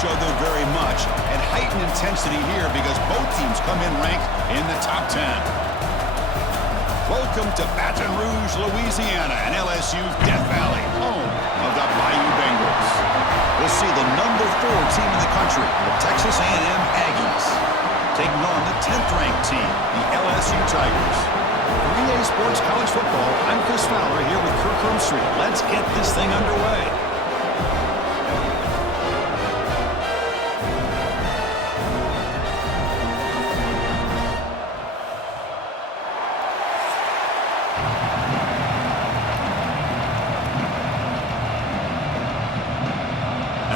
each other very much, and heightened intensity here because both teams come in ranked in the top 10. Welcome to Baton Rouge, Louisiana, and LSU's Death Valley, home of the Bayou Bengals. We'll see the number 4 team in the country, the Texas A&M Aggies, taking on the 10th-ranked team, the LSU Tigers. For EA Sports College Football, I'm Chris Fowler here with Kirk Hermstreet. Let's get this thing underway.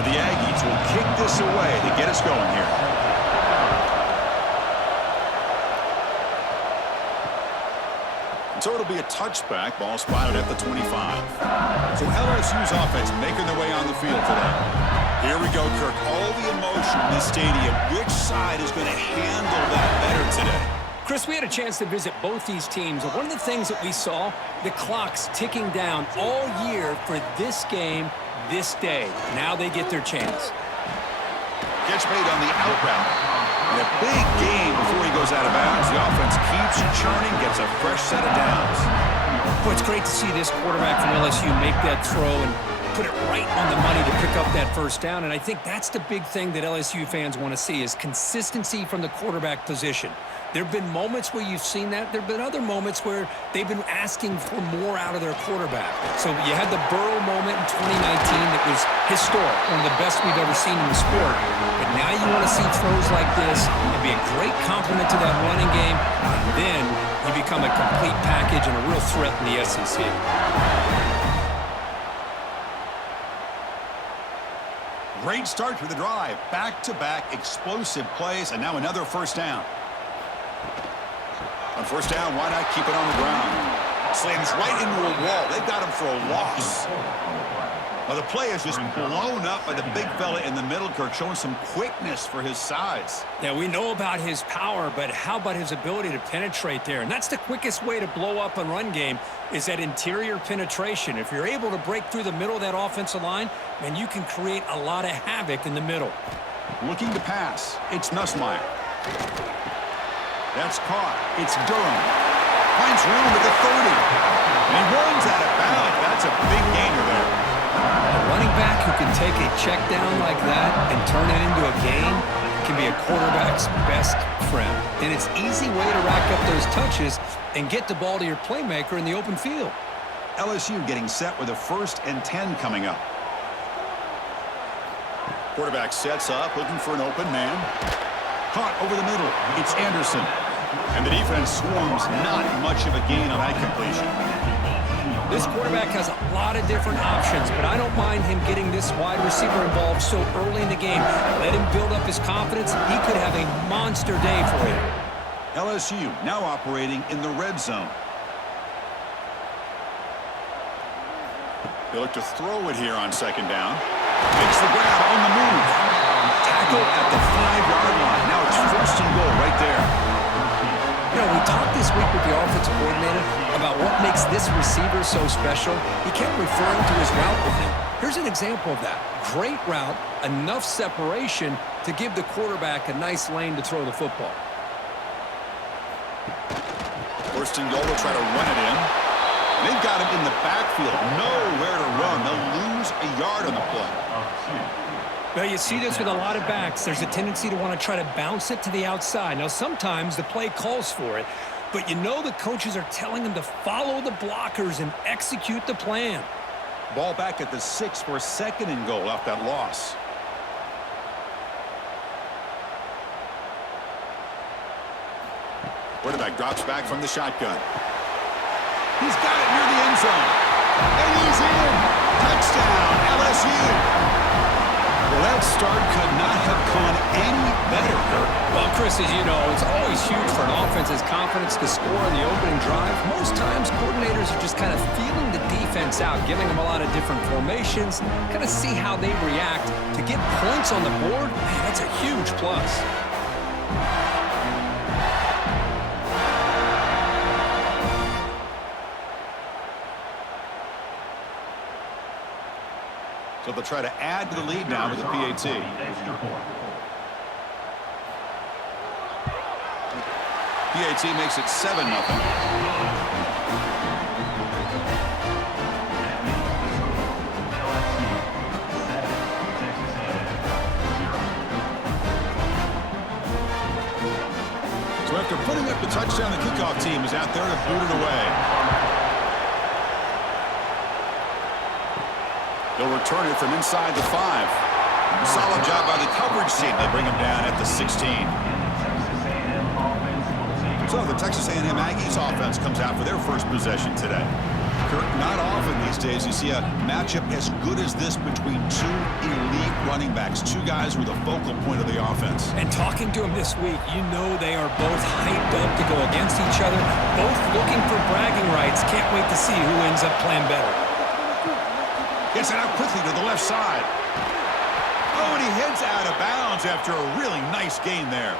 The Aggies will kick this away to get us going here. So it'll be a touchback, ball spotted at the 25. So LSU's offense making their way on the field today. Here we go, Kirk. All the emotion in this stadium. Which side is going to handle that better today? Chris, we had a chance to visit both these teams, and one of the things that we saw, the clock's ticking down all year for this game, this day. Now they get their chance. Catch made on the out route. And a big game before he goes out of bounds. The offense keeps churning, gets a fresh set of downs. Boy, it's great to see this quarterback from LSU make that throw and put it right on the money to pick up that first down. And I think that's the big thing that LSU fans want to see is consistency from the quarterback position. There have been moments where you've seen that. There have been other moments where they've been asking for more out of their quarterback. So you had the Burrow moment in 2019 that was historic, one of the best we've ever seen in the sport. But now you want to see throws like this and be a great complement to that running game. And then you become a complete package and a real threat in the SEC. Great start to the drive. Back-to-back explosive plays, and now another first down. On first down, why not keep it on the ground? Slams right into a wall. They've got him for a loss. Well, the play is just blown up by the big fella in the middle, Kirk, showing some quickness for his size. Yeah, we know about his power, but how about his ability to penetrate there? And that's the quickest way to blow up a run game is that interior penetration. If you're able to break through the middle of that offensive line, then you can create a lot of havoc in the middle. Looking to pass. It's Nussmeier. That's caught. It's Durham. Finds room at the 30. And he runs out of bounds. That's a big gainer there. A running back who can take a check down like that and turn it into a gain can be a quarterback's best friend. And it's an easy way to rack up those touches and get the ball to your playmaker in the open field. LSU getting set with a 1st and 10 coming up. Quarterback sets up, looking for an open man. Caught over the middle. It's Anderson. And the defense swarms. Not much of a gain on that completion. This quarterback has a lot of different options, but I don't mind him getting this wide receiver involved so early in the game. Let him build up his confidence. He could have a monster day for you. LSU now operating in the red zone. They look to throw it here on second down. Makes the grab on the move. Tackle at the 5-yard line. Now it's 1st and goal right there. You know, we talked this week with the offensive coordinator about what makes this receiver so special. He kept referring to his route with him. Here's an example of that. Great route, enough separation to give the quarterback a nice lane to throw the football. 1st and goal, will try to run it in. They've got him in the backfield. Nowhere to run. They'll lose a yard on the play. Well, you see this with a lot of backs. There's a tendency to want to try to bounce it to the outside. Now, sometimes the play calls for it, but you know the coaches are telling them to follow the blockers and execute the plan. Ball back at the 6 for 2nd and goal off that loss. Quarterback drops back from the shotgun. He's got it near the end zone. And he's in. Touchdown, LSU. Well, that start could not have gone any better, Kirk. Well, Chris, as you know, it's always huge for an offense's confidence to score in the opening drive. Most times, coordinators are just kind of feeling the defense out, giving them a lot of different formations, kind of see how they react. To get points on the board, man, that's a huge plus. So they'll try to add to the lead now with the PAT. PAT makes it 7-0. So after putting up the touchdown, the kickoff team is out there to boot it away. They'll return it from inside the 5. Solid job by the coverage team. They bring him down at the 16. So the Texas A&M Aggies offense comes out for their first possession today. Kirk, not often these days you see a matchup as good as this between two elite running backs, two guys who are the focal point of the offense. And talking to them this week, you know they are both hyped up to go against each other, both looking for bragging rights. Can't wait to see who ends up playing better. Gets it out quickly to the left side. Oh, and he heads out of bounds after a really nice gain there.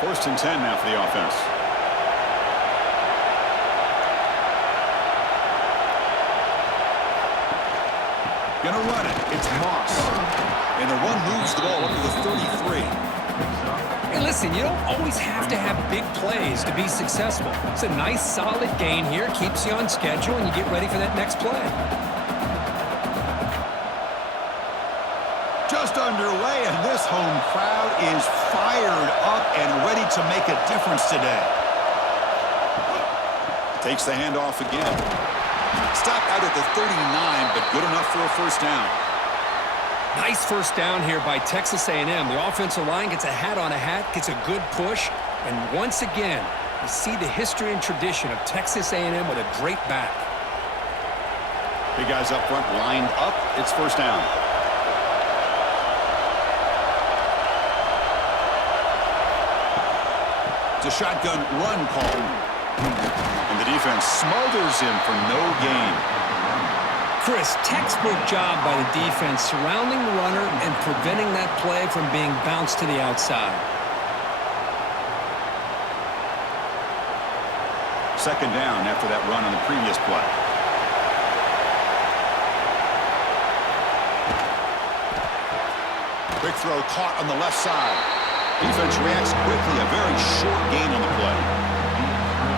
First and 10 now for the offense. Gonna run it. It's Moss. And the run moves the ball up to the 33. Hey, listen, you don't always have to have big plays to be successful. It's a nice, solid gain here. Keeps you on schedule, and you get ready for that next play. Just underway, and this home crowd is fired up and ready to make a difference today. Takes the handoff again. Stopped out at the 39, but good enough for a first down. Nice first down here by Texas A&M. The offensive line gets a hat on a hat, gets a good push, and once again, you see the history and tradition of Texas A&M with a great back. Big guys up front lined up. It's first down. It's a shotgun run call. And the defense smothers him for no gain. Chris, textbook job by the defense surrounding the runner and preventing that play from being bounced to the outside. Second down after that run on the previous play. Quick throw caught on the left side. Defense reacts quickly. A very short gain on the play.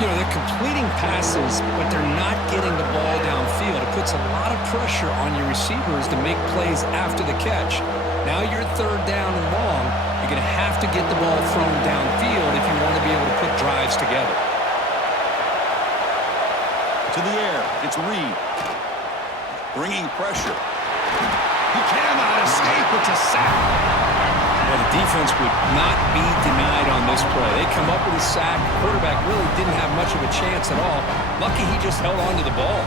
You know, they're completing passes, but they're not getting the ball downfield. It puts a lot of pressure on your receivers to make plays after the catch. Now you're third down and long. You're going to have to get the ball thrown downfield if you want to be able to put drives together. To the air. It's Reed. Bringing pressure. He cannot escape. It's a sack. Well, the defense would not be denied on this play. They come up with a sack. The quarterback really didn't have much of a chance at all. Lucky he just held on to the ball.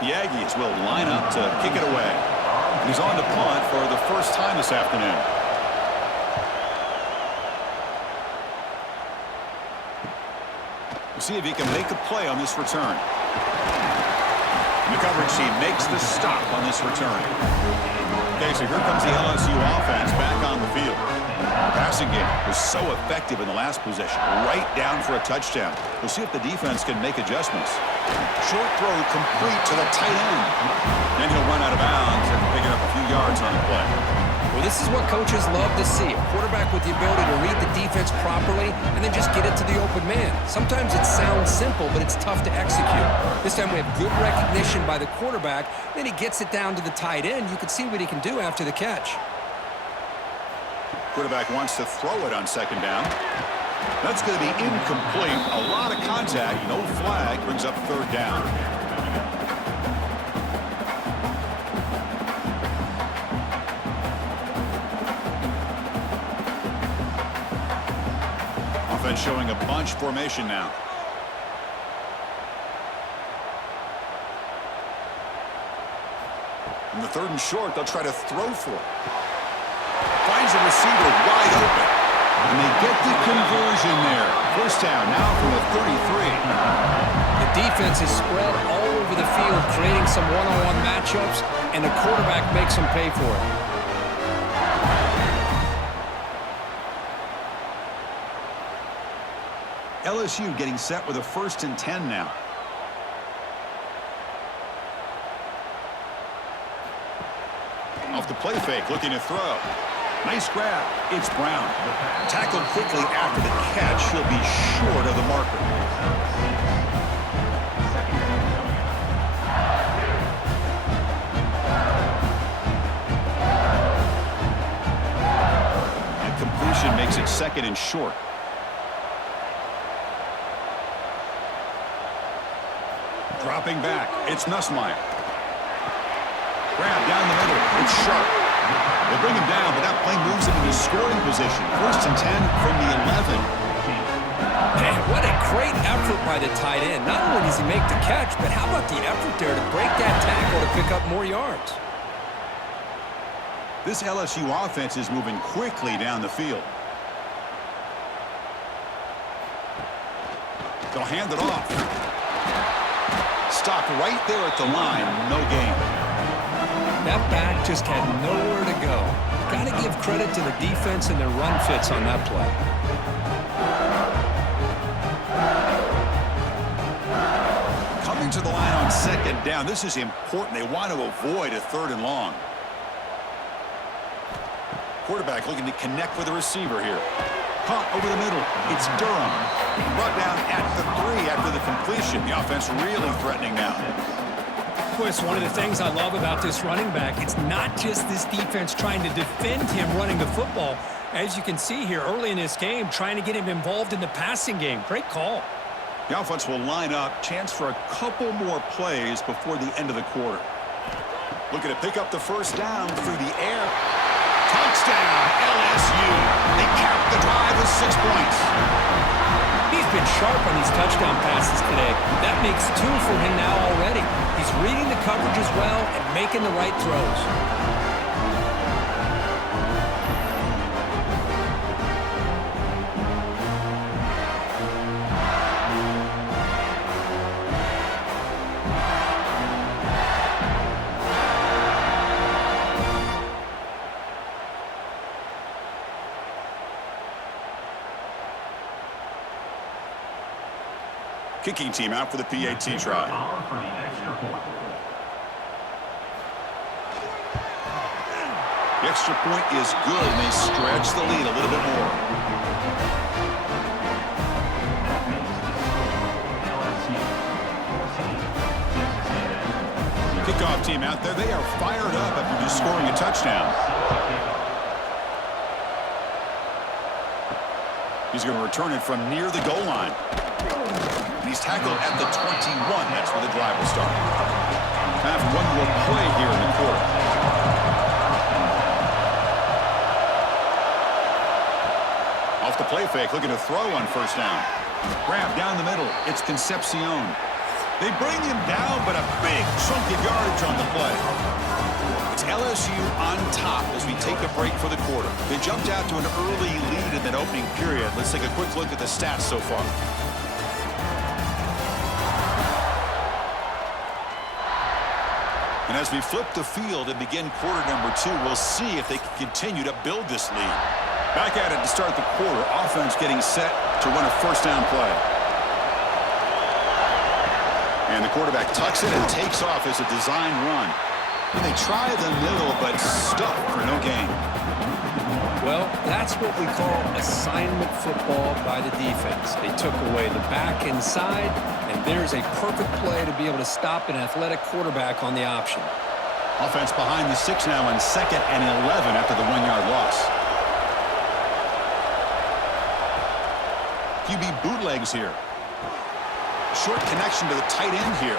The Aggies will line up to kick it away. He's on to punt for the first time this afternoon. We'll see if he can make a play on this return. The coverage team makes the stop on this return. Okay, so here comes the LSU offense back on the field. The passing game was so effective in the last possession, right down for a touchdown. We'll see if the defense can make adjustments. Short throw complete to the tight end. Then he'll run out of bounds and pick it up a few yards on the play. Well, this is what coaches love to see. A quarterback with the ability to read the defense properly and then just get it to the open man. Sometimes it sounds simple, but it's tough to execute. This time we have good recognition by the quarterback. Then he gets it down to the tight end. You can see what he can do after the catch. Quarterback wants to throw it on second down. That's going to be incomplete. A lot of contact. No flag. Brings up third down. Offense showing a bunch formation now. In the third and short, they'll try to throw for it. Finds a receiver wide open. And they get the conversion there. First down now from the 33. The defense is spread all over the field, creating some one-on-one matchups, and the quarterback makes them pay for it. LSU getting set with a 1st and 10 now. Off the play fake, looking to throw. Nice grab. It's Brown. Tackled quickly after the catch. He'll be short of the marker. And completion makes it 2nd and short. Dropping back. It's Nussmeier. Grab down the middle. It's Sharp. They bring him down, but that play moves him into scoring position. 1st and 10 from the 11. Man, what a great effort by the tight end. Not only does he make the catch, but how about the effort there to break that tackle to pick up more yards? This LSU offense is moving quickly down the field. They'll hand it off. Stopped right there at the line. No gain. That back just had nowhere to go. Got to give credit to the defense and their run fits on that play. Coming to the line on 2nd down. This is important. They want to avoid a 3rd and long. Quarterback looking to connect with the receiver here. Pump over the middle. It's Durham. Brought down at the 3 after the completion. The offense really threatening now. It's one of the things I love about this running back. It's not just this defense trying to defend him running the football. As you can see here early in this game, trying to get him involved in the passing game. Great call. The offense will line up. Chance for a couple more plays before the end of the quarter. Looking to pick up the 1st down through the air. Touchdown, LSU. They cap the drive with 6 points. He's been sharp on these touchdown passes today. That makes 2 for him now already. He's reading the coverage as well and making the right throws. Kicking team out for the PAT try. The extra point is good, and they stretch the lead a little bit more. Kickoff team out there. They are fired up after just scoring a touchdown. He's going to return it from near the goal line. He's tackled at the 21. That's where the drive will start. Time for one more play here in the quarter. Off the play fake, looking to throw on 1st down. Grab down the middle. It's Concepcion. They bring him down, but a big chunk of yardage on the play. It's LSU on top as we take a break for the quarter. They jumped out to an early lead in that opening period. Let's take a quick look at the stats so far. And as we flip the field and begin quarter number 2, we'll see if they can continue to build this lead. Back at it to start the quarter. Offense getting set to run a 1st down play. And the quarterback tucks it and takes off as a design run. And they try the middle, but stuck for no gain. Well, that's what we call assignment football by the defense. They took away the back inside, and there's a perfect play to be able to stop an athletic quarterback on the option. Offense behind the 6 now on 2nd and 11 after the 1-yard loss. QB bootlegs here. Short connection to the tight end here.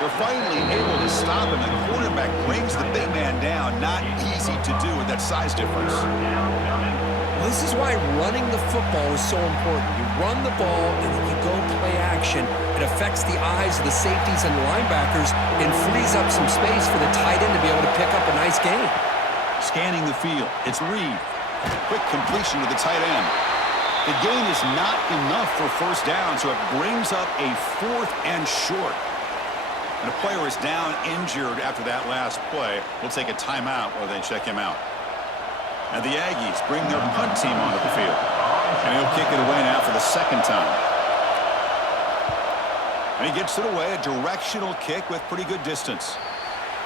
They're finally able to stop him. The quarterback brings the big man down. Not easy to do with that size difference. This is why running the football is so important. You run the ball, and then you go play action. It affects the eyes of the safeties and the linebackers and frees up some space for the tight end to be able to pick up a nice gain. Scanning the field. It's Reed. Quick completion to the tight end. The gain is not enough for first down, so it brings up a 4th and short. And a player is down injured after that last play. We'll take a timeout while they check him out. And the Aggies bring their punt team onto the field. And he'll kick it away now for the 2nd time. And he gets it away, a directional kick with pretty good distance.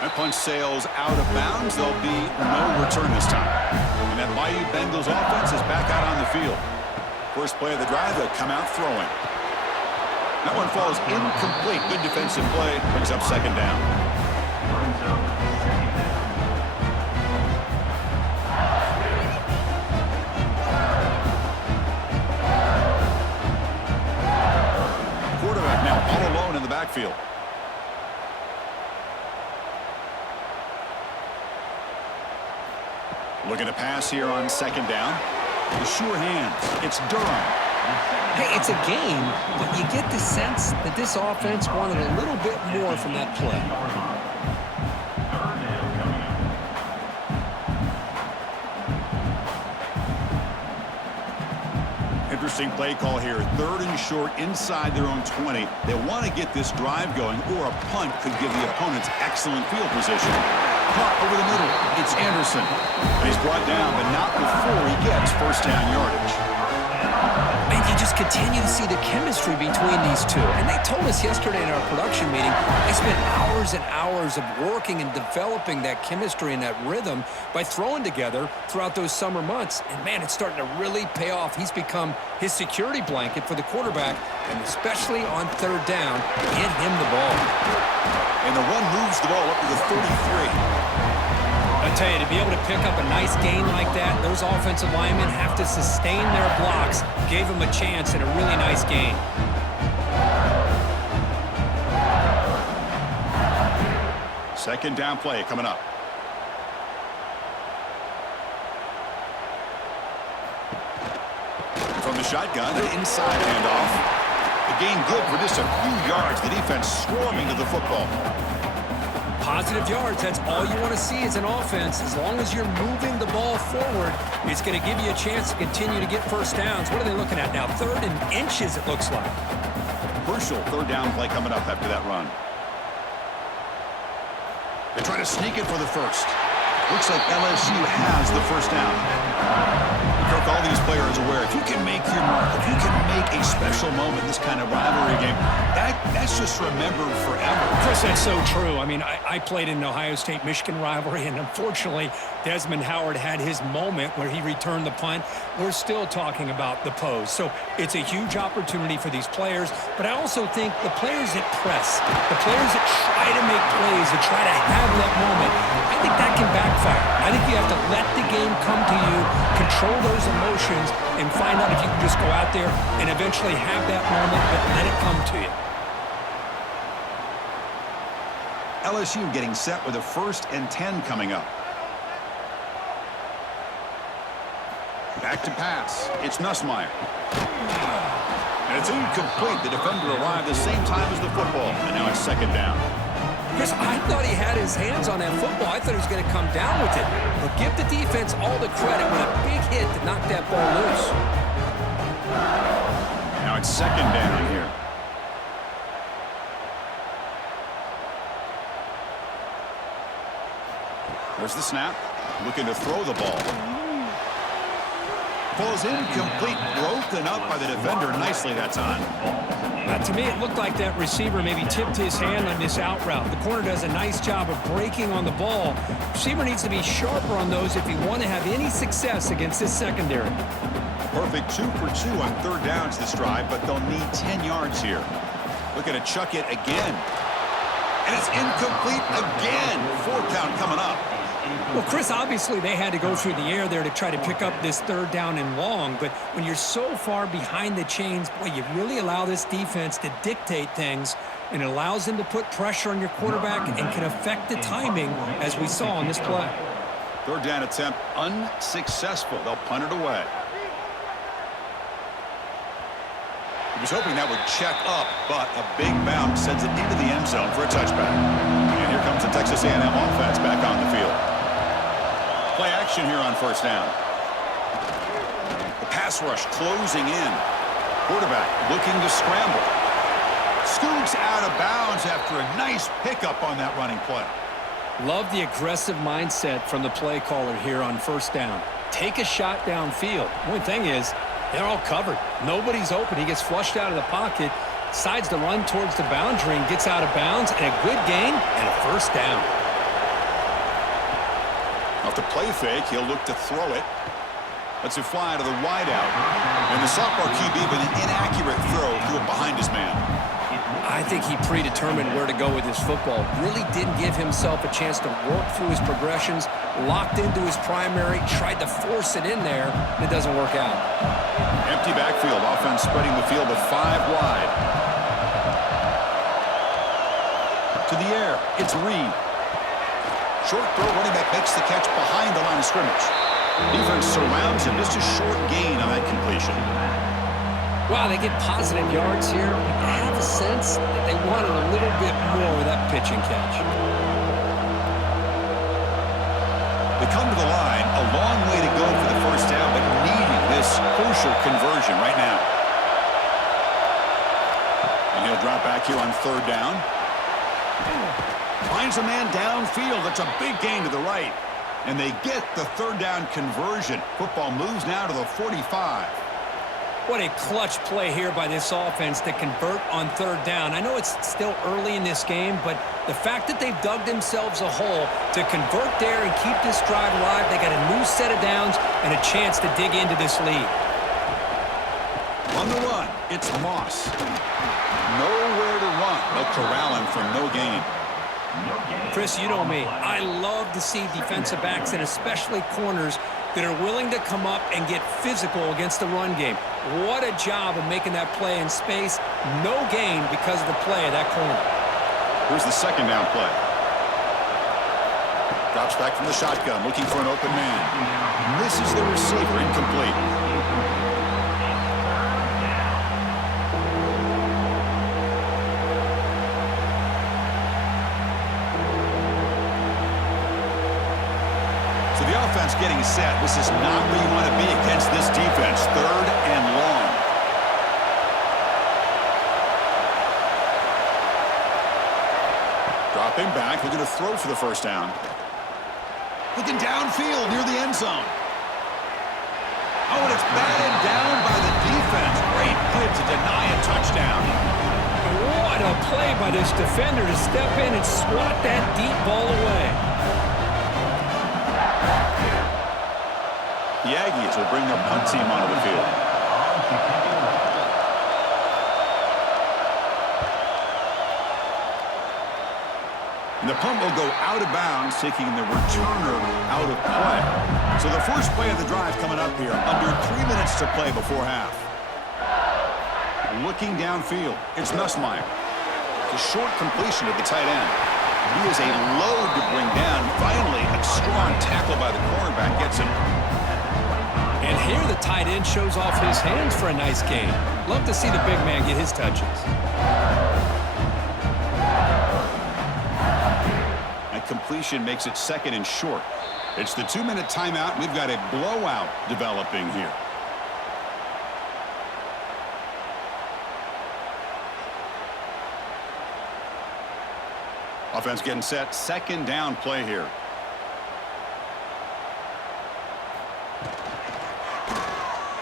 That punt sails out of bounds. There'll be no return this time. And that Bayou Bengals offense is back out on the field. First play of the drive, they'll come out throwing. That one falls incomplete. Good defensive play. Brings up 2nd down. Quarterback now all alone in the backfield. Looking to pass here on 2nd down. The sure hands. It's Durham. Hey, it's a game, but you get the sense that this offense wanted a little bit more from that play. Interesting play call here. 3rd and short inside their own 20. They want to get this drive going, or a punt could give the opponents excellent field position. Caught over the middle. It's Anderson. And he's brought down, but not before he gets first down yardage. And you just continue to see the chemistry between these two. And they told us yesterday in our production meeting, they spent hours and hours of working and developing that chemistry and that rhythm by throwing together throughout those summer months. And, man, it's starting to really pay off. He's become his security blanket for the quarterback, and especially on 3rd down, get him the ball. And the run moves the ball up to the 33. I tell you, to be able to pick up a nice gain like that, those offensive linemen have to sustain their blocks. Gave them a chance and a really nice gain. Second down play coming up. From the shotgun, an inside handoff. The gain good for just a few yards. The defense swarming to the football. Positive yards, that's all you want to see as an offense. As long as you're moving the ball forward, it's going to give you a chance to continue to get first downs. What are they looking at now? 3rd and inches, it looks like. Crucial 3rd down play coming up after that run. They try to sneak it for the first. Looks like LSU has the first down. Kirk, all these players aware, if you can make your mark, if you can make a special moment in this kind of rivalry game, that's just remembered forever. Chris, that's so true. I mean, I played in the Ohio State-Michigan rivalry, and unfortunately, Desmond Howard had his moment where he returned the punt. We're still talking about the pose. So it's a huge opportunity for these players, but I also think the players that press, the players that try to make plays, that try to have that moment, I think that can backfire. I think you have to let the game come to you, control those emotions, and find out if you can just go out there and eventually have that moment, but let it come to you. LSU getting set with a 1st and 10 coming up. Back to pass. It's Nussmeier. And it's incomplete. The defender arrived the same time as the football. And now it's 2nd down. Chris, I thought he had his hands on that football. I thought he was going to come down with it. But give the defense all the credit with a big hit to knock that ball loose. Now it's 2nd down here. There's the snap. Looking to throw the ball. Falls incomplete. Broken up by the defender nicely that time. To me, it looked like that receiver maybe tipped his hand on this out route. The corner does a nice job of breaking on the ball. Receiver needs to be sharper on those if you want to have any success against this secondary. Perfect 2 for 2 on 3rd downs this drive, but they'll need 10 yards here. Looking to chuck it again. And it's incomplete again. 4th down coming up. Well, Chris, obviously they had to go through the air there to try to pick up this 3rd down and long, but when you're so far behind the chains, boy, you really allow this defense to dictate things, and it allows them to put pressure on your quarterback and can affect the timing, as we saw on this play. 3rd down attempt unsuccessful. They'll punt it away. He was hoping that would check up, but a big bounce sends it into the end zone for a touchback. And here comes the Texas A&M offense back on the field. Play action here on 1st down. The Pass rush closing in. Quarterback looking to scramble. Scoots out of bounds after a nice pickup on that running play. Love the aggressive mindset from the play caller here on first down. Take a shot downfield. The only thing is, they're all covered. Nobody's open. He gets flushed out of the pocket, decides to run towards the boundary and gets out of bounds, and a good gain and a first down. Off the play fake, he'll look to throw it. Lets it fly to the wideout. And the sophomore QB with an inaccurate throw threw it behind his man. I think he predetermined where to go with his football. Really didn't give himself a chance to work through his progressions. Locked into his primary, tried to force it in there, and it doesn't work out. Empty backfield, offense spreading the field with 5 wide. To the air, it's Reed. Short throw, running back makes the catch behind the line of scrimmage. Defense surrounds him, just a short gain on that completion. Wow, they get positive yards here. I have a sense that they wanted a little bit more with that pitch and catch. They come to the line, a long way to go for the first down, but needing this crucial conversion right now. And he'll drop back here on third down. Finds a man downfield. That's a big gain to the right. And they get the third down conversion. Football moves now to the 45. What a clutch play here by this offense to convert on third down. I know it's still early in this game, but the fact that they've dug themselves a hole to convert there and keep this drive alive, they got a new set of downs and a chance to dig into this lead. On the run, it's Moss. Nowhere to run. They'll corral him for no gain. Chris, you know me. I love to see defensive backs and especially corners that are willing to come up and get physical against the run game. What a job of making that play in space. No gain because of the play of that corner. Here's the second down play. Drops back from the shotgun, looking for an open man. Misses the receiver, incomplete. So the offense getting set. This is not where you want to be against this defense. Third and long. Dropping back, looking to throw for the first down. Looking downfield near the end zone. Oh, and it's batted down by the defense. Great hit to deny a touchdown. What a play by this defender to step in and swat that deep ball away. The Aggies will bring their punt team onto the field. And the punt will go out of bounds, taking the returner out of play. So the first play of the drive coming up here. Under 3 minutes to play before half. Looking downfield, it's Nussmeier. It's a short completion to the tight end. He is a load to bring down. Finally, a strong tackle by the cornerback gets him. And here the tight end shows off his hands for a nice gain. Love to see the big man get his touches. That completion makes it second and short. It's the 2-minute timeout. We've got a blowout developing here. Offense getting set. Second down play here.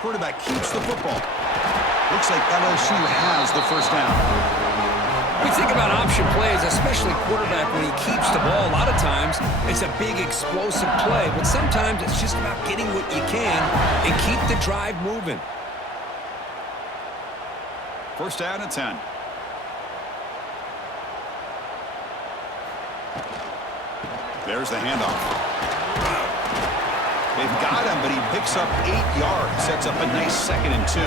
Quarterback keeps the football. Looks like LSU has the first down. We think about option plays, especially quarterback when he keeps the ball. A lot of times it's a big explosive play, but sometimes it's just about getting what you can and keep the drive moving. First down at 10. There's the handoff. They've got him, but he picks up 8 yards. Sets up a nice 2nd and 2.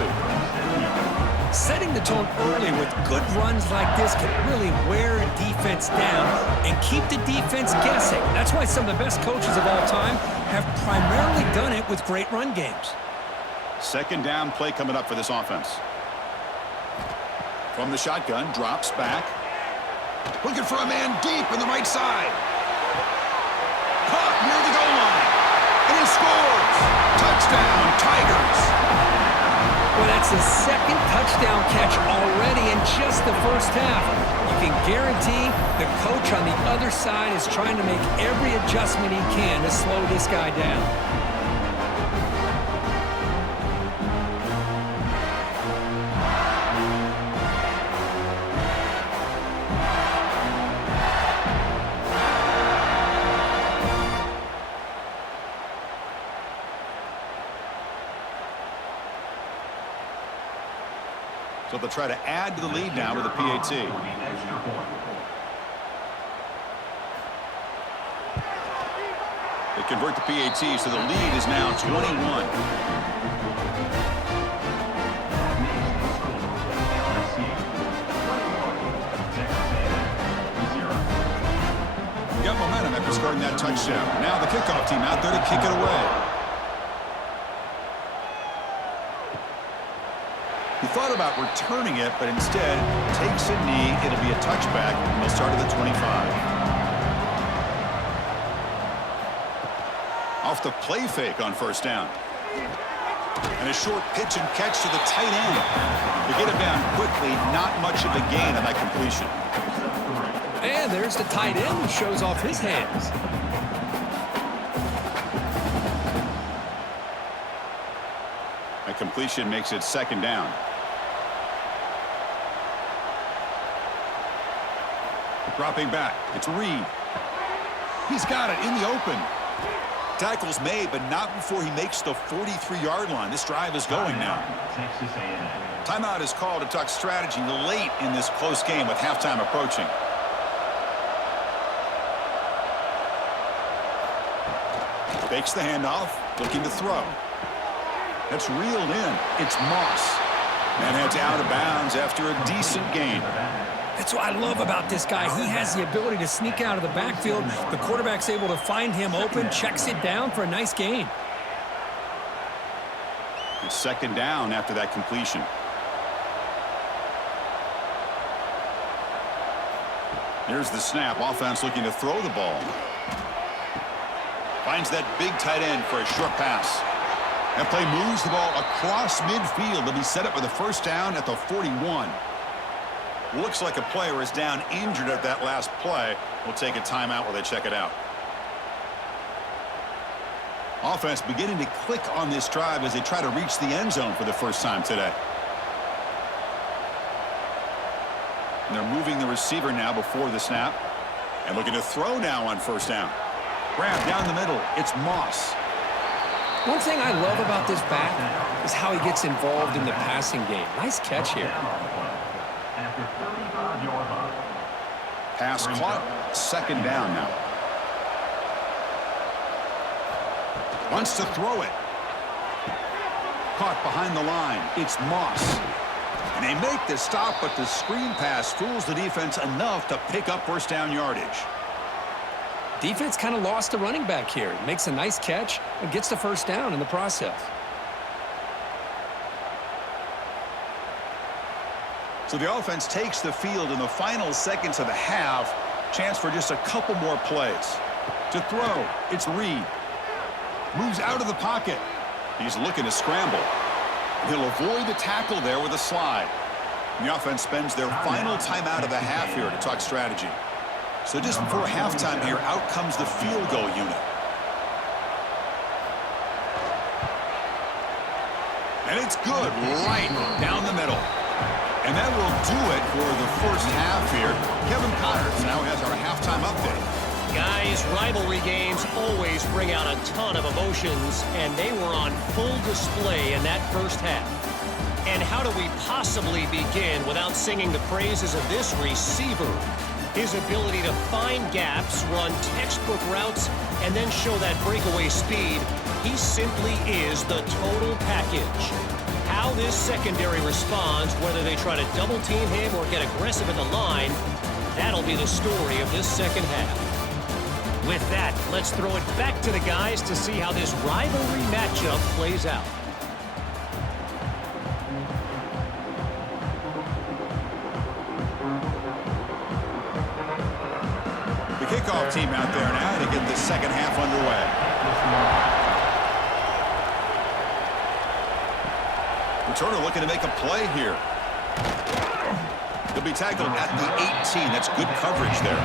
Setting the tone early with good runs like this can really wear a defense down and keep the defense guessing. That's why some of the best coaches of all time have primarily done it with great run games. Second down play coming up for this offense. From the shotgun, drops back. Looking for a man deep in the right side. Caught near the goal line. And he scores! Touchdown, Tigers! Well, that's his second touchdown catch already in just the first half. You can guarantee the coach on the other side is trying to make every adjustment he can to slow this guy down. So they'll try to add to the lead now with a PAT. They convert the PAT, so the lead is now 21. Got momentum after scoring that touchdown. Now the kickoff team out there to kick it away. He thought about returning it, but instead takes a knee. It'll be a touchback, and they'll start at the 25. Off the play fake on first down. And a short pitch and catch to the tight end. To get him down quickly, not much of a gain on that completion. And there's the tight end who shows off his hands. That completion makes it second down. Dropping back, it's Reed. He's got it in the open. Tackle's made, but not before he makes the 43-yard line. This drive is going now. Timeout is called to talk strategy late in this close game with halftime approaching. Fakes the handoff, looking to throw. That's reeled in. It's Moss. And heads out of bounds after a decent gain. That's what I love about this guy. He has the ability to sneak out of the backfield. The quarterback's able to find him open, checks it down for a nice gain. It's second down after that completion. Here's the snap. Offense looking to throw the ball. Finds that big tight end for a short pass. That play moves the ball across midfield. They'll be set up with a first down at the 41. Looks like a player is down injured at that last play. We'll take a timeout while they check it out. Offense beginning to click on this drive as they try to reach the end zone for the first time today. And they're moving the receiver now before the snap. And looking to throw now on first down. Grab down the middle. It's Moss. One thing I love about this back is how he gets involved in the passing game. Nice catch here. Pass clock, second down now. Wants to throw it. Caught behind the line. It's Moss. And they make the stop, but the screen pass fools the defense enough to pick up first down yardage. Defense kind of lost the running back here. Makes a nice catch and gets the first down in the process. So the offense takes the field in the final seconds of the half. Chance for just a couple more plays. To throw, it's Reed. Moves out of the pocket. He's looking to scramble. He'll avoid the tackle there with a slide. And the offense spends their final timeout of the half here to talk strategy. So just before halftime here, out comes the field goal unit. And it's good right down the middle. And that will do it for the first half here. Kevin Connors now has our halftime update. Guys, rivalry games always bring out a ton of emotions, and they were on full display in that first half. And how do we possibly begin without singing the praises of this receiver? His ability to find gaps, run textbook routes, and then show that breakaway speed. He simply is the total package. How this secondary responds, whether they try to double team him or get aggressive at the line, that'll be the story of this second half. With that, let's throw it back to the guys to see how this rivalry matchup plays out. The kickoff team out there now to get the second half underway. Returner looking to make a play here. He'll be tackled at the 18. That's good coverage there.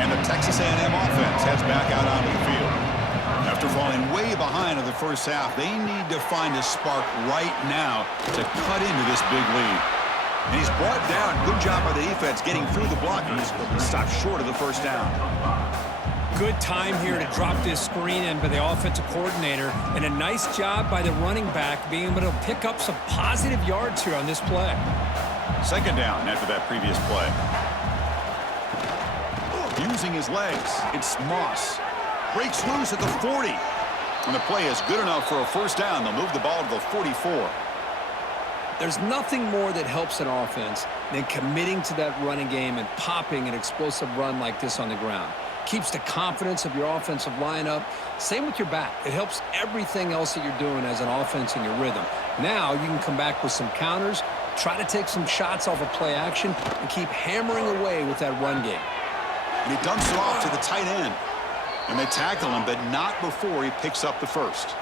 And the Texas A&M offense heads back out onto the field. After falling way behind in the first half, they need to find a spark right now to cut into this big lead. And he's brought down. Good job by the defense getting through the blockers, but he stopped short of the first down. Good time here to drop this screen in by the offensive coordinator, and a nice job by the running back being able to pick up some positive yards here on this play. Second down after that previous play. Using his legs, it's Moss. Breaks loose at the 40. And the play is good enough for a first down. They'll move the ball to the 44. There's nothing more that helps an offense than committing to that running game and popping an explosive run like this on the ground. Keeps the confidence of your offensive lineup. Same with your back. It helps everything else that you're doing as an offense in your rhythm. Now you can come back with some counters, try to take some shots off of play action, and keep hammering away with that run game. And he dumps it off to the tight end. And they tackle him, but not before he picks up the first.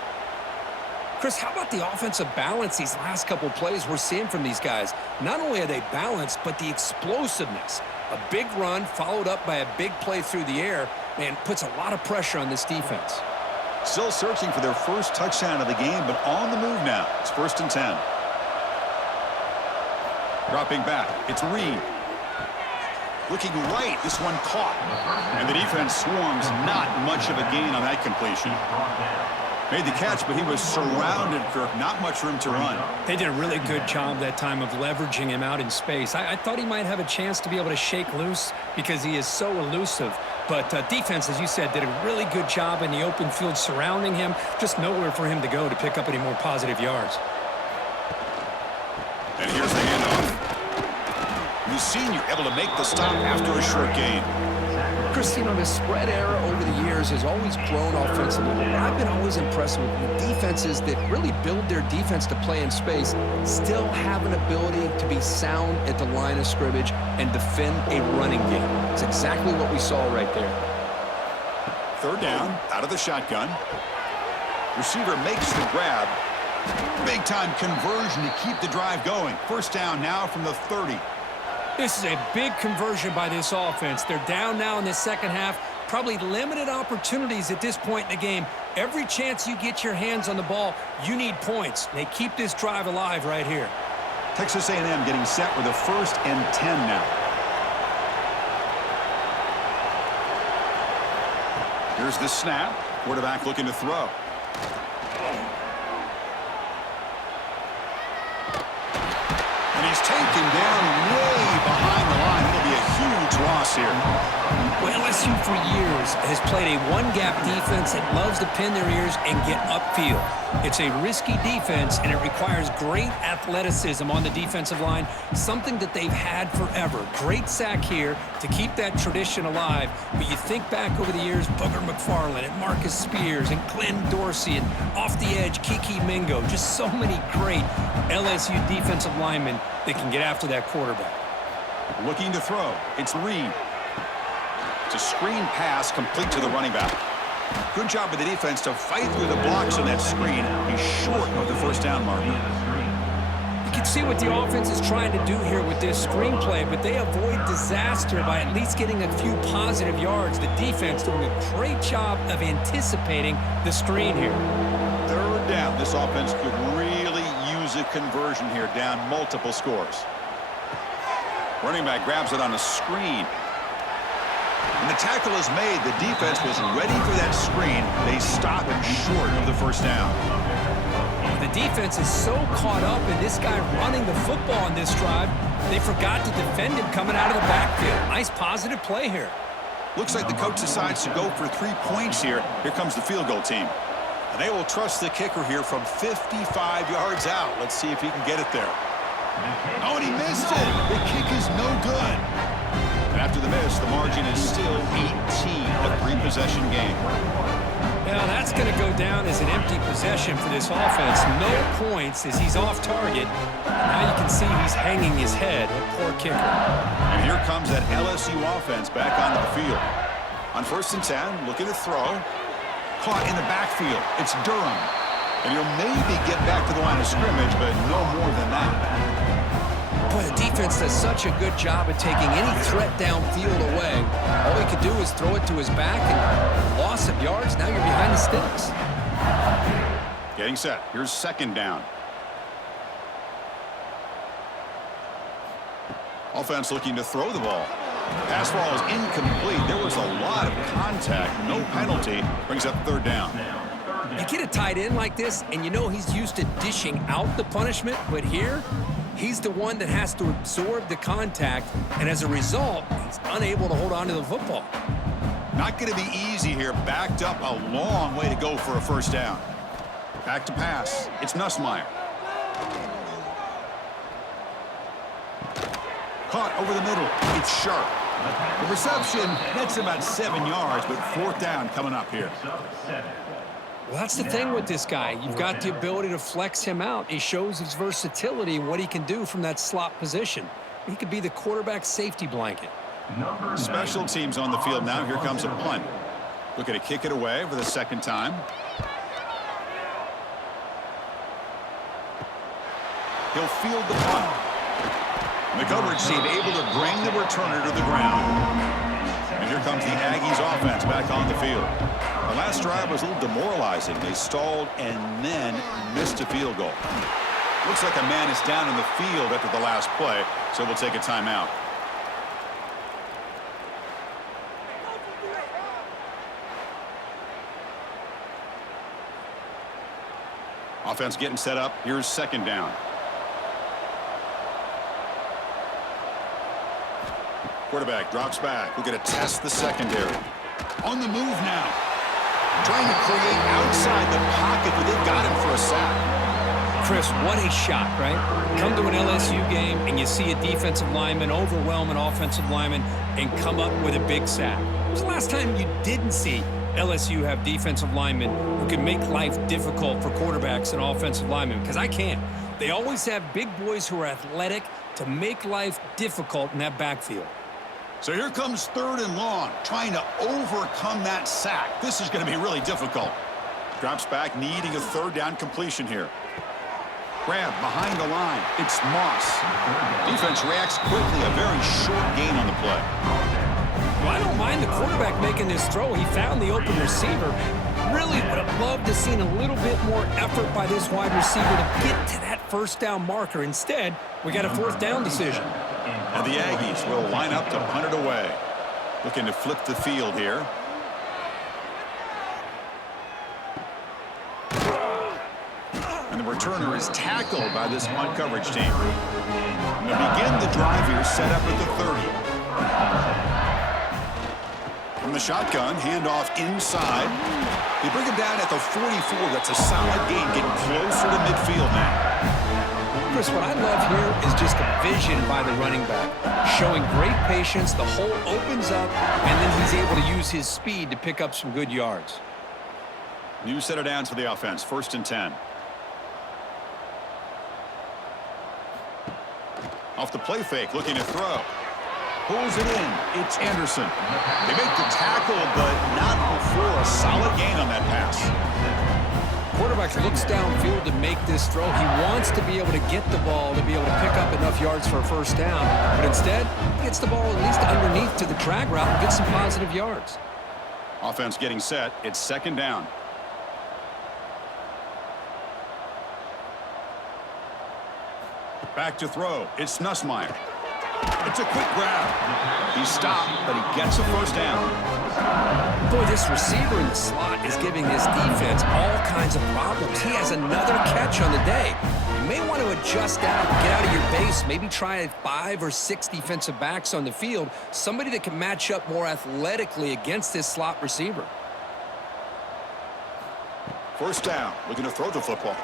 Chris, how about the offensive balance these last couple plays we're seeing from these guys? Not only are they balanced, but the explosiveness. A big run followed up by a big play through the air, man, puts a lot of pressure on this defense. Still searching for their first touchdown of the game, but on the move now. It's 1st and 10. Dropping back, it's Reed. Looking right, this one caught. And the defense swarms, not much of a gain on that completion. Made the catch, but he was surrounded, Kirk. Not much room to run. They did a really good job that time of leveraging him out in space. I thought he might have a chance to be able to shake loose because he is so elusive. But defense, as you said, did a really good job in the open field surrounding him. Just nowhere for him to go to pick up any more positive yards. And here's the handoff. The senior able to make the stop after a short gain. Christine, the spread era over the years has always grown offensively. I've been always impressed with defenses that really build their defense to play in space, still have an ability to be sound at the line of scrimmage and defend a running game. It's exactly what we saw right there. Third down, out of the shotgun. Receiver makes the grab. Big time conversion to keep the drive going. First down now from the 30. This is a big conversion by this offense. They're down now in the second half. Probably limited opportunities at this point in the game. Every chance you get your hands on the ball, you need points. They keep this drive alive right here. Texas A&M getting set with a 1st and 10 now. Here's the snap. Quarterback looking to throw. And he's taken down way behind the line. It'll be a huge loss here. Well, LSU for years has played a one-gap defense that loves to pin their ears and get upfield. It's a risky defense, and it requires great athleticism on the defensive line, something that they've had forever. Great sack here to keep that tradition alive. But you think back over the years, Booger McFarland and Marcus Spears and Glenn Dorsey and off the edge, Kiki Mingo. Just so many great LSU defensive linemen that can get after that quarterback. Looking to throw. It's Reed. It's a screen pass complete to the running back. Good job by the defense to fight through the blocks on that screen. He's short of the first down marker. You can see what the offense is trying to do here with this screenplay, but they avoid disaster by at least getting a few positive yards. The defense doing a great job of anticipating the screen here. Third down. This offense could really use a conversion here, down multiple scores. Running back grabs it on a screen. And the tackle is made. The defense was ready for that screen. They stop him short of the first down. The defense is so caught up in this guy running the football on this drive, they forgot to defend him coming out of the backfield. Nice positive play here. Looks like the coach decides to go for 3 points here. Here comes the field goal team. And they will trust the kicker here from 55 yards out. Let's see if he can get it there. Oh, and he missed it. The kick is no good. And after the miss, the margin is still 18, a 3-possession game. Now that's going to go down as an empty possession for this offense. No points as he's off target. Now you can see he's hanging his head. Poor kicker. And here comes that LSU offense back onto the field. On 1st and 10, looking to throw. Caught in the backfield. It's Durham. And he'll maybe get back to the line of scrimmage, but no more than that. Boy, the defense does such a good job of taking any threat downfield away. All he could do is throw it to his back, and loss of yards, now you're behind the sticks. Getting set. Here's second down. Offense looking to throw the ball. Pass ball is incomplete. There was a lot of contact. No penalty. Brings up third down. You get a tight end like this, and you know he's used to dishing out the punishment, but here, he's the one that has to absorb the contact, and as a result, he's unable to hold on to the football. Not going to be easy here. Backed up a long way to go for a first down. Back to pass. It's Nussmeier. Caught over the middle. It's sharp. The reception nets about 7 yards, but fourth down coming up here. Well, that's the thing with this guy. You've got the ability to flex him out. He shows his versatility and what he can do from that slot position. He could be the quarterback safety blanket. Special teams on the field now. Here comes a punt. Looking to kick it away for the second time. He'll field the punt. The coverage team able to bring the returner to the ground. And here comes the Aggies offense back on the field. The last drive was a little demoralizing. They stalled and then missed a field goal. Looks like a man is down in the field after the last play, so we'll take a timeout. Offense getting set up. Here's second down. Quarterback drops back. We're going to test the secondary. On the move now. Trying to create outside the pocket, but they've got him for a sack. Chris, what a shot, right? Come to an LSU game and you see a defensive lineman overwhelm an offensive lineman and come up with a big sack. When was the last time you didn't see LSU have defensive linemen who can make life difficult for quarterbacks and offensive linemen? Because I can't. They always have big boys who are athletic to make life difficult in that backfield. So here comes third and long, trying to overcome that sack. This is going to be really difficult. Drops back, needing a third down completion here. Grab behind the line. It's Moss. Defense reacts quickly. A very short gain on the play. Well, I don't mind the quarterback making this throw. He found the open receiver. Really would have loved to seen a little bit more effort by this wide receiver to get to that first down marker. Instead, we got a fourth down decision. And the Aggies will line up to punt it away. Looking to flip the field here. And the returner is tackled by this punt coverage team. And to begin the drive here, set up at the 30. From the shotgun, handoff inside. They bring him down at the 44. That's a solid gain, getting closer to midfield now. Chris, what I love here is just the vision by the running back. Showing great patience, the hole opens up, and then he's able to use his speed to pick up some good yards. New set of downs for the offense, 1st and 10. Off the play fake, looking to throw. Pulls it in. It's Anderson. They make the tackle, but not before a solid gain on that pass. Quarterback looks downfield to make this throw. He wants to be able to get the ball to be able to pick up enough yards for a first down. But instead, he gets the ball at least underneath to the drag route and gets some positive yards. Offense getting set. It's second down. Back to throw. It's Nussmeier. It's a quick grab. He stopped, but he gets a first down. Boy, this receiver in the slot is giving this defense all kinds of problems. He has another catch on the day. You may want to adjust out, get out of your base, maybe try 5 or 6 defensive backs on the field, somebody that can match up more athletically against this slot receiver. First down, looking to throw the football.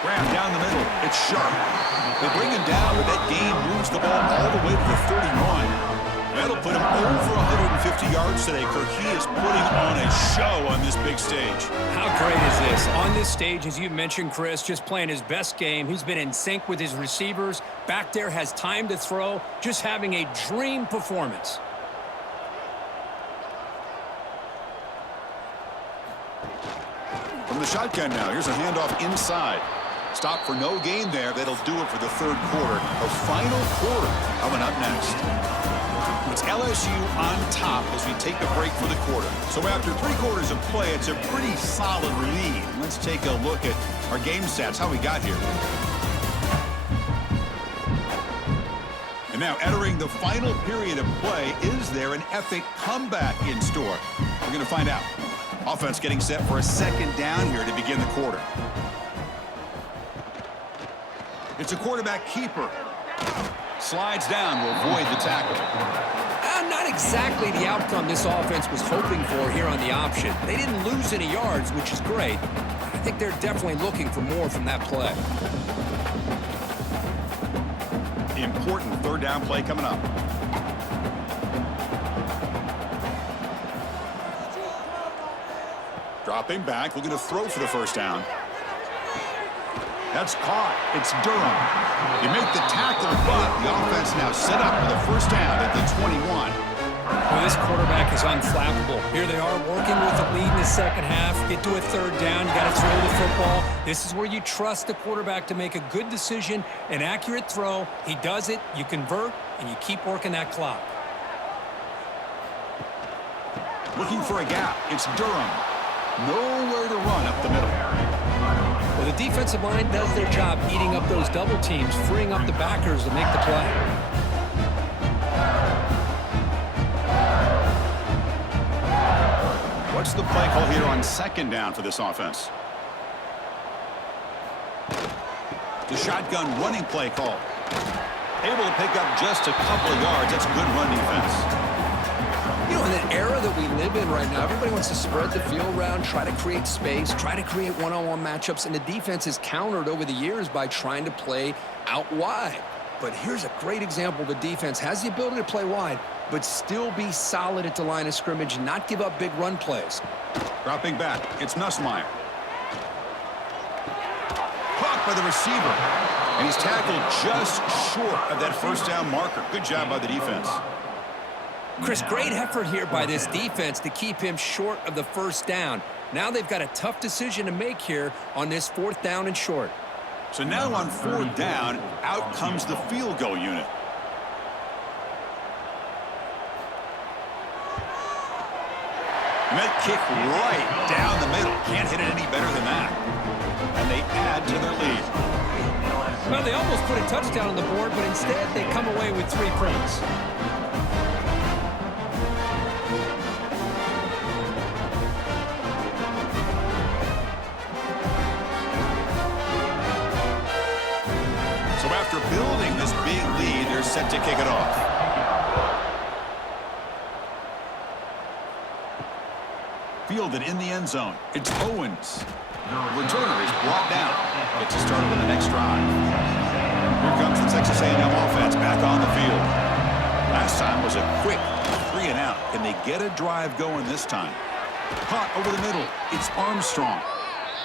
Graham down the middle. It's sharp. They bring him down, but that gain moves the ball all the way to the 31. That'll put him over 150 yards today. Kirk, he is putting on a show on this big stage. How great is this? On this stage, as you mentioned, Chris, just playing his best game. He's been in sync with his receivers. Back there, has time to throw. Just having a dream performance. From From the shotgun now, here's a handoff inside. Stop for no gain there. That'll do it for the third quarter. The final quarter coming up next. It's LSU on top as we take a break for the quarter. So after 3 quarters of play, it's a pretty solid lead. Let's take a look at our game stats, how we got here. And now entering the final period of play, is there an epic comeback in store? We're going to find out. Offense getting set for a second down here to begin the quarter. It's a quarterback keeper. Slides down, will avoid the tackle. Not exactly the outcome this offense was hoping for here on the option. They didn't lose any yards, which is great. I think they're definitely looking for more from that play. Important third down play coming up. Dropping back, looking to throw for the first down. That's caught. It's Durham. You make the tackle, but the offense now set up for the first down at the 21. Well, this quarterback is unflappable. Here they are working with the lead in the second half. Get to a third down. You got to throw the football. This is where you trust the quarterback to make a good decision, an accurate throw. He does it, you convert, and you keep working that clock. Looking for a gap. It's Durham. Nowhere to run up the middle. Well, the defensive line does their job eating up those double teams, freeing up the backers to make the play. What's the play call here on second down for this offense? The shotgun running play call. Able to pick up just a couple of yards. That's good run defense. You know, in the era that we live in right now, everybody wants to spread the field around, try to create space, try to create one-on-one matchups, and the defense is countered over the years by trying to play out wide. But here's a great example. The defense has the ability to play wide, but still be solid at the line of scrimmage and not give up big run plays. Dropping back, it's Nussmeier. Caught by the receiver, and he's tackled just short of that first down marker. Good job by the defense. Chris, great effort here by this defense to keep him short of the first down. Now they've got a tough decision to make here on this 4th down and short. So now on 4th down, out comes the field goal unit. Met kick right down the middle. Can't hit it any better than that. And they add to their lead. Well, they almost put a touchdown on the board, but instead they come away with 3 points. So after building this big lead, they're set to kick it off. Fielded in the end zone. It's Owens. Returner is brought down. Gets us started on the next drive. Here comes the Texas A&M offense back on the field. Last time was a quick 3 and out. Can they get a drive going this time? Caught over the middle. It's Armstrong.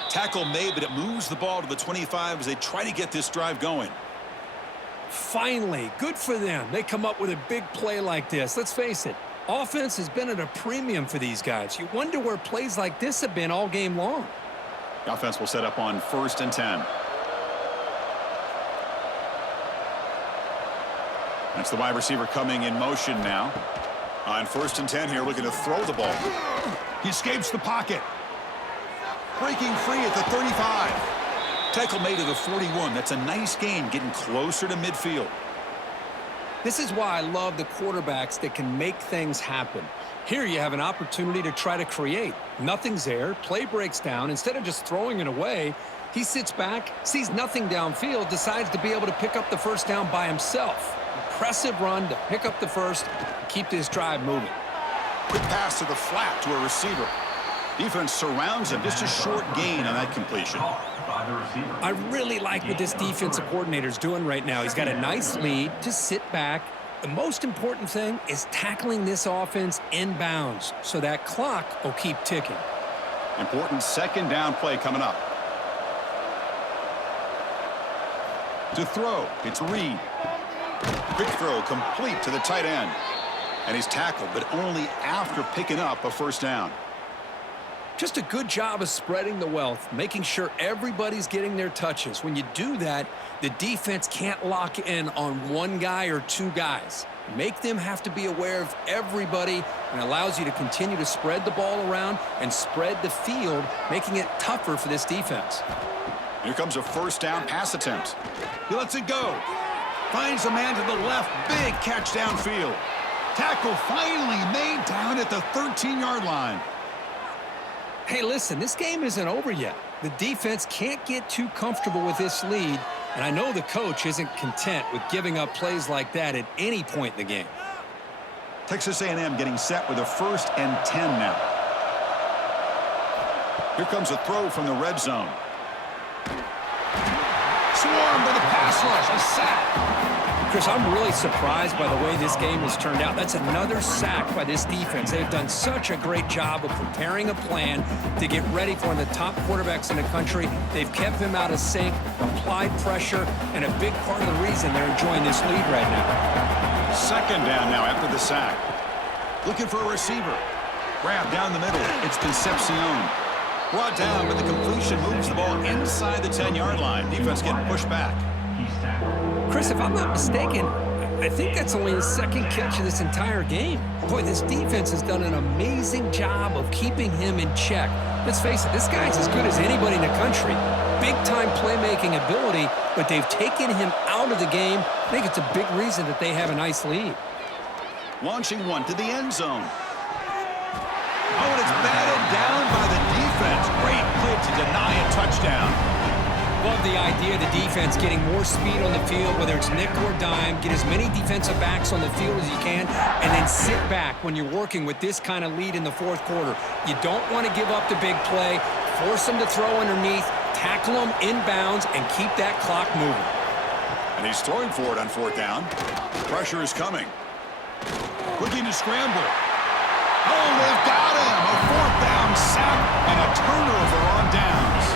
Tackle made, but it moves the ball to the 25 as they try to get this drive going. Finally, good for them. They come up with a big play like this. Let's face it, offense has been at a premium for these guys. You wonder where plays like this have been all game long. The offense will set up on 1st and 10. That's the wide receiver coming in motion now. On 1st and 10 here, looking to throw the ball. He escapes the pocket. Breaking free at the 35. Tackle made at the 41. That's a nice gain, getting closer to midfield. This is why I love the quarterbacks that can make things happen. Here you have an opportunity to try to create. Nothing's there. Play breaks down. Instead of just throwing it away, he sits back, sees nothing downfield, decides to be able to pick up the first down by himself. Impressive run to pick up the first, keep this drive moving. Quick pass to the flat to a receiver. Defense surrounds him. Just a short gain on that completion. I really like what this defensive coordinator is doing right now. He's got a nice lead to sit back. The most important thing is tackling this offense inbounds so that clock will keep ticking. Important second down play coming up. To throw, it's Reed. Quick throw complete to the tight end. And he's tackled, but only after picking up a first down. Just a good job of spreading the wealth, making sure everybody's getting their touches. When you do that, the defense can't lock in on one guy or two guys. Make them have to be aware of everybody, and allows you to continue to spread the ball around and spread the field, making it tougher for this defense. Here comes a first down pass attempt. He lets it go. Finds a man to the left. Big catch downfield. Tackle finally made down at the 13-yard line. Hey, listen, this game isn't over yet. The defense can't get too comfortable with this lead, and I know the coach isn't content with giving up plays like that at any point in the game. Texas A&M getting set with a 1st and 10 now. Here comes a throw from the red zone. Swarmed by the pass rush, a sack. Chris, I'm really surprised by the way this game has turned out. That's another sack by this defense. They've done such a great job of preparing a plan to get ready for one of the top quarterbacks in the country. They've kept him out of sync, applied pressure, and a big part of the reason they're enjoying this lead right now. 2nd down now after the sack. Looking for a receiver. Grab down the middle. It's Concepcion. Brought down, but the completion moves the ball inside the 10-yard line. Defense getting pushed back. Chris, if I'm not mistaken, I think that's only his 2nd catch of this entire game. Boy, this defense has done an amazing job of keeping him in check. Let's face it, this guy's as good as anybody in the country. Big-time playmaking ability, but they've taken him out of the game. I think it's a big reason that they have a nice lead. Launching one to the end zone. Oh, and it's batted down by the defense. Great play to deny a touchdown. Love the idea of the defense getting more speed on the field, whether it's nickel or dime. Get as many defensive backs on the field as you can, and then sit back when you're working with this kind of lead in the 4th quarter. You don't want to give up the big play. Force them to throw underneath, tackle them inbounds, and keep that clock moving. And he's throwing for it on 4th down. Pressure is coming. Looking to scramble. Oh, they've got him. A 4th down sack and a turnover on downs.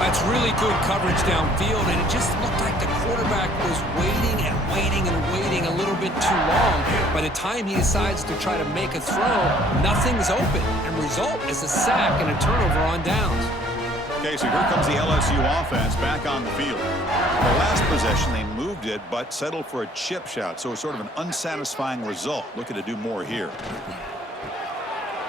That's really good coverage downfield, and it just looked like the quarterback was waiting and waiting and waiting a little bit too long. By the time he decides to try to make a throw, nothing's open, and result is a sack and a turnover on downs. Okay, so here comes the LSU offense back on the field. The last possession, they moved it, but settled for a chip shot, so it's sort of an unsatisfying result. Looking to do more here.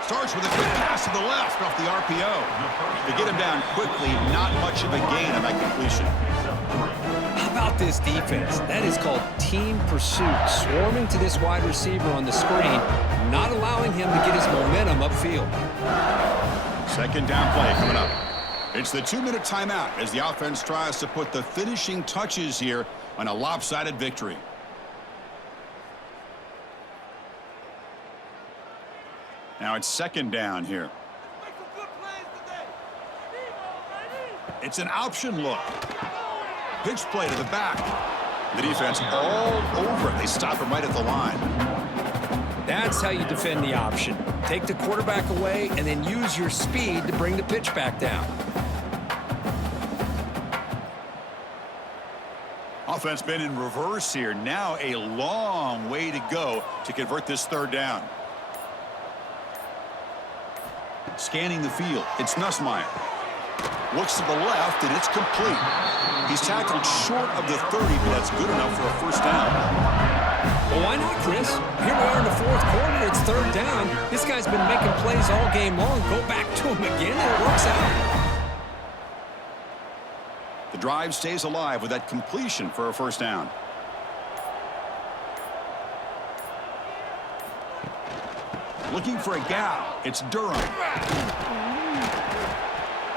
Starts with a quick pass to the left off the RPO. To get him down quickly, not much of a gain on that completion. How about this defense? That is called team pursuit. Swarming to this wide receiver on the screen, not allowing him to get his momentum upfield. 2nd down play coming up. It's the 2-minute timeout as the offense tries to put the finishing touches here on a lopsided victory. Now it's 2nd down here. It's an option look. Pitch play to the back. The defense all over it. They stop him right at the line. That's how you defend the option. Take the quarterback away and then use your speed to bring the pitch back down. Offense been in reverse here. Now a long way to go to convert this 3rd down. Scanning the field. It's Nussmeier. Looks to the left, and it's complete. He's tackled short of the 30, but that's good enough for a 1st down. Well, why not, Chris? Here we are in the 4th quarter. It's 3rd down. This guy's been making plays all game long. Go back to him again, and it works out. The drive stays alive with that completion for a 1st down. Looking for a gap. It's Durham.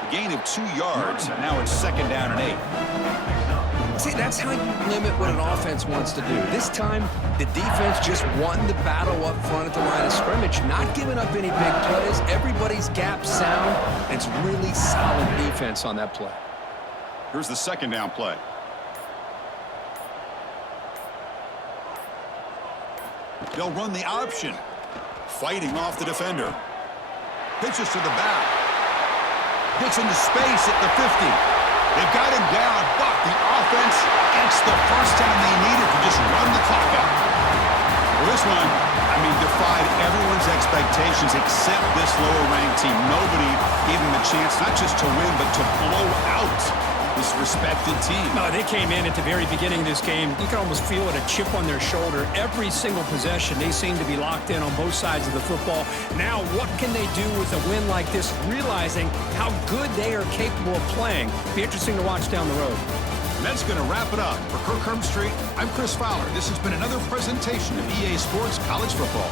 A gain of 2 yards. Now it's 2nd down and 8. See, that's how you limit what an offense wants to do. This time, the defense just won the battle up front at the line of scrimmage, not giving up any big plays. Everybody's gap sound, and it's really solid defense on that play. Here's the 2nd down play. They'll run the option. Fighting off the defender. Pitches to the back. Gets into space at the 50. They've got him down, but the offense gets the 1st down they needed to just run the clock out. Well, this one, I mean, defied everyone's expectations except this lower-ranked team. Nobody gave them a chance not just to win, but to blow out this respected team. No, they came in at the very beginning of this game. You can almost feel it, a chip on their shoulder. Every single possession, they seem to be locked in on both sides of the football. Now, what can they do with a win like this, realizing how good they are capable of playing? Be interesting to watch down the road. And that's going to wrap it up. For Kirk Street, I'm Chris Fowler. This has been another presentation of EA Sports College Football.